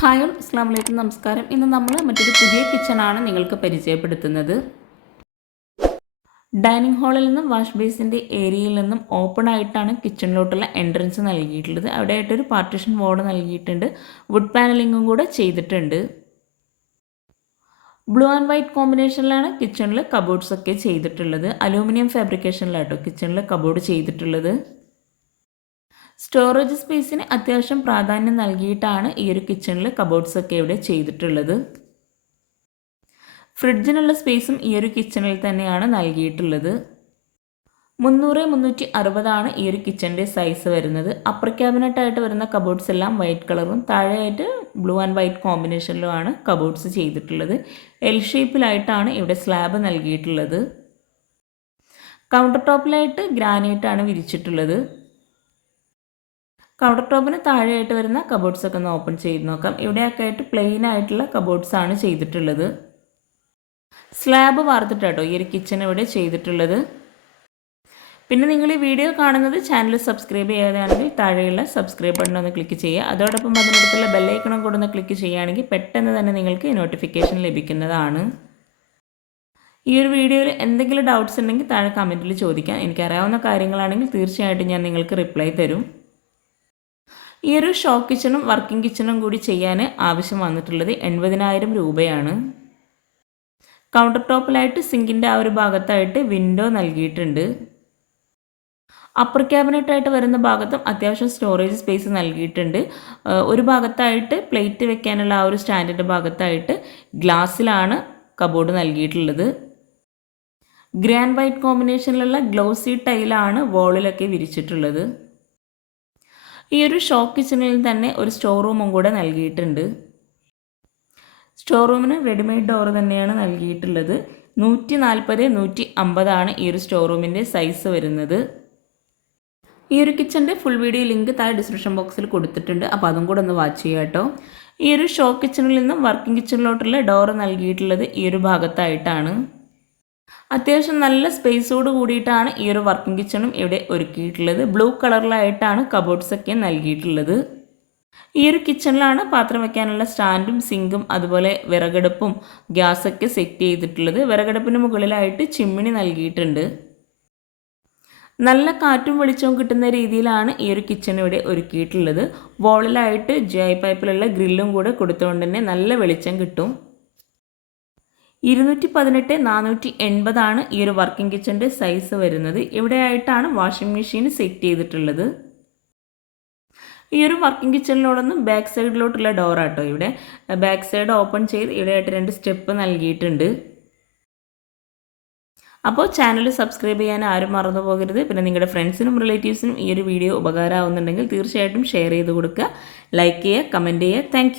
Hi all, അസ്സാം വലൈക്കും, നമസ്കാരം. ഇന്ന് നമ്മൾ മറ്റൊരു പുതിയ കിച്ചണാണ് നിങ്ങൾക്ക് പരിചയപ്പെടുത്തുന്നത്. ഡൈനിങ് ഹാളിൽ നിന്നും വാഷ് ബേസിൻ്റെ ഏരിയയിൽ നിന്നും ഓപ്പൺ ആയിട്ടാണ് കിച്ചണിലോട്ടുള്ള എൻട്രൻസ് നൽകിയിട്ടുള്ളത്. അവിടെ ആയിട്ടൊരു പാർട്ടീഷൻ വാൾ നൽകിയിട്ടുണ്ട്. വുഡ് പാനലിങ്ങും കൂടെ ചെയ്തിട്ടുണ്ട്. ബ്ലൂ ആൻഡ് വൈറ്റ് കോമ്പിനേഷനിലാണ് കിച്ചണിൽ കബോർഡ്സ് ഒക്കെ ചെയ്തിട്ടുള്ളത്. അലൂമിനിയം ഫാബ്രിക്കേഷനിലാട്ടോ കിച്ചണിൽ കബോർഡ് ചെയ്തിട്ടുള്ളത്. സ്റ്റോറേജ് സ്പേസിന് അത്യാവശ്യം പ്രാധാന്യം നൽകിയിട്ടാണ് ഈ ഒരു കിച്ചണിൽ കബോർഡ്സ് ഒക്കെ ഇവിടെ ചെയ്തിട്ടുള്ളത്. ഫ്രിഡ്ജിനുള്ള സ്പേസും ഈ ഒരു കിച്ചണിൽ തന്നെയാണ് നൽകിയിട്ടുള്ളത്. 300-360 ഈ ഒരു കിച്ചണിൻ്റെ സൈസ് വരുന്നത്. അപ്പർ ക്യാബിനറ്റായിട്ട് വരുന്ന കബോർഡ്സ് എല്ലാം വൈറ്റ് കളറും താഴെയായിട്ട് ബ്ലൂ ആൻഡ് വൈറ്റ് കോമ്പിനേഷനിലുമാണ് കബോർഡ്സ് ചെയ്തിട്ടുള്ളത്. എൽ ഷേപ്പിലായിട്ടാണ് ഇവിടെ സ്ലാബ് നൽകിയിട്ടുള്ളത്. കൗണ്ടർ ടോപ്പിലായിട്ട് ഗ്രാനൈറ്റാണ് വിരിച്ചിട്ടുള്ളത്. കൗണ്ടർ ടോപ്പിന് താഴെയായിട്ട് വരുന്ന കബോർഡ്സ് ഒക്കെ ഒന്ന് ഓപ്പൺ ചെയ്ത് നോക്കാം. ഇവിടെയൊക്കെ ആയിട്ട് പ്ലെയിൻ ആയിട്ടുള്ള കബോർഡ്സ് ആണ് ചെയ്തിട്ടുള്ളത്. സ്ലാബ് വാർത്തിട്ടാട്ടോ ഈ ഒരു കിച്ചൺ ഇവിടെ ചെയ്തിട്ടുള്ളത്. പിന്നെ നിങ്ങൾ ഈ വീഡിയോ കാണുന്നത് ചാനൽ സബ്സ്ക്രൈബ് ചെയ്യാതെയാണെങ്കിൽ താഴെയുള്ള സബ്സ്ക്രൈബ് ബട്ടൺ ഒന്ന് ക്ലിക്ക് ചെയ്യുക. അതോടൊപ്പം അതിനടുത്തുള്ള ബെല്ലൈക്കണം കൂടെ ഒന്ന് ക്ലിക്ക് ചെയ്യുകയാണെങ്കിൽ പെട്ടെന്ന് തന്നെ നിങ്ങൾക്ക് നോട്ടിഫിക്കേഷൻ ലഭിക്കുന്നതാണ്. ഈ ഒരു വീഡിയോയിൽ എന്തെങ്കിലും ഡൗട്ട്സ് ഉണ്ടെങ്കിൽ താഴെ കമൻറ്റിൽ ചോദിക്കാം. എനിക്കറിയാവുന്ന കാര്യങ്ങളാണെങ്കിൽ തീർച്ചയായിട്ടും ഞാൻ നിങ്ങൾക്ക് റിപ്ലൈ തരും. ഈ ഒരു ഷോ കിച്ചണും വർക്കിംഗ് കിച്ചണും കൂടി ചെയ്യാൻ ആവശ്യം വന്നിട്ടുള്ളത് 80,000 രൂപയാണ്. കൗണ്ടർ ടോപ്പിലായിട്ട് സിങ്കിൻ്റെ ആ ഒരു ഭാഗത്തായിട്ട് വിൻഡോ നൽകിയിട്ടുണ്ട്. അപ്പർ ക്യാബിനറ്റായിട്ട് വരുന്ന ഭാഗത്തും അത്യാവശ്യം സ്റ്റോറേജ് സ്പേസ് നൽകിയിട്ടുണ്ട്. ഒരു ഭാഗത്തായിട്ട് പ്ലേറ്റ് വെക്കാനുള്ള ആ ഒരു സ്റ്റാൻഡിൻ്റെ ഭാഗത്തായിട്ട് ഗ്ലാസ്സിലാണ് കബോർഡ് നൽകിയിട്ടുള്ളത്. ഗ്രേ ആൻഡ് വൈറ്റ് കോമ്പിനേഷനിലുള്ള ഗ്ലോസി ടൈലാണ് വോളിലൊക്കെ വിരിച്ചിട്ടുള്ളത്. ഈ ഒരു ഷോ കിച്ചണിൽ തന്നെ ഒരു സ്റ്റോർ റൂമും കൂടെ നൽകിയിട്ടുണ്ട്. സ്റ്റോർ റൂമിന് റെഡിമെയ്ഡ് ഡോർ തന്നെയാണ് നൽകിയിട്ടുള്ളത്. 140-150 ഈ ഒരു സ്റ്റോർ റൂമിൻ്റെ സൈസ് വരുന്നത്. ഈ ഒരു കിച്ചൻ്റെ ഫുൾ വീഡിയോ ലിങ്ക് താഴെ ഡിസ്ക്രിപ്ഷൻ ബോക്സിൽ കൊടുത്തിട്ടുണ്ട്. അപ്പോൾ അതും കൂടെ ഒന്ന് വാച്ച് ചെയ്യുക കേട്ടോ. ഈ ഒരു ഷോ കിച്ചണിൽ നിന്നും വർക്കിംഗ് കിച്ചണിലോട്ടുള്ള ഡോർ നൽകിയിട്ടുള്ളത് ഈ ഒരു ഭാഗത്തായിട്ടാണ്. അത്യാവശ്യം നല്ല സ്പേസോട് കൂടിയിട്ടാണ് ഈ ഒരു വർക്കിംഗ് കിച്ചണും ഇവിടെ ഒരുക്കിയിട്ടുള്ളത്. ബ്ലൂ കളറിലായിട്ടാണ് കബോർഡ്സ് ഒക്കെ നൽകിയിട്ടുള്ളത്. ഈ ഒരു കിച്ചണിലാണ് പാത്രം വയ്ക്കാനുള്ള സ്റ്റാൻഡും സിങ്കും അതുപോലെ വിറകടുപ്പും ഗ്യാസൊക്കെ സെറ്റ് ചെയ്തിട്ടുള്ളത്. വിറകടുപ്പിന് മുകളിലായിട്ട് ചിമ്മിണി നൽകിയിട്ടുണ്ട്. നല്ല കാറ്റും വെളിച്ചവും കിട്ടുന്ന രീതിയിലാണ് ഈ ഒരു കിച്ചൺ ഇവിടെ ഒരുക്കിയിട്ടുള്ളത്. വോളിലായിട്ട് ജി പൈപ്പിലുള്ള ഗ്രില്ലും കൂടെ കൊടുത്തുകൊണ്ട് തന്നെ നല്ല വെളിച്ചം കിട്ടും. 218-480 ഈ ഒരു വർക്കിംഗ് കിച്ചൻ്റെ സൈസ് വരുന്നത്. ഇവിടെയായിട്ടാണ് വാഷിംഗ് മെഷീൻ സെറ്റ് ചെയ്തിട്ടുള്ളത്. ഈ ഒരു വർക്കിംഗ് കിച്ചണിലോടൊന്നും ബാക്ക് സൈഡിലോട്ടുള്ള ഡോറാട്ടോ. ഇവിടെ ബാക്ക് സൈഡ് ഓപ്പൺ ചെയ്ത് ഇവിടെയായിട്ട് 2 സ്റ്റെപ്പ് നൽകിയിട്ടുണ്ട്. അപ്പോൾ ചാനൽ സബ്സ്ക്രൈബ് ചെയ്യാൻ ആരും മറന്നു പോകരുത്. പിന്നെ നിങ്ങളുടെ ഫ്രണ്ട്സിനും റിലേറ്റീവ്സിനും ഈ ഒരു വീഡിയോ ഉപകാരമാവുന്നുണ്ടെങ്കിൽ തീർച്ചയായിട്ടും ഷെയർ ചെയ്ത് കൊടുക്കുക, ലൈക്ക് ചെയ്യുക, കമൻറ്റ് ചെയ്യുക. താങ്ക്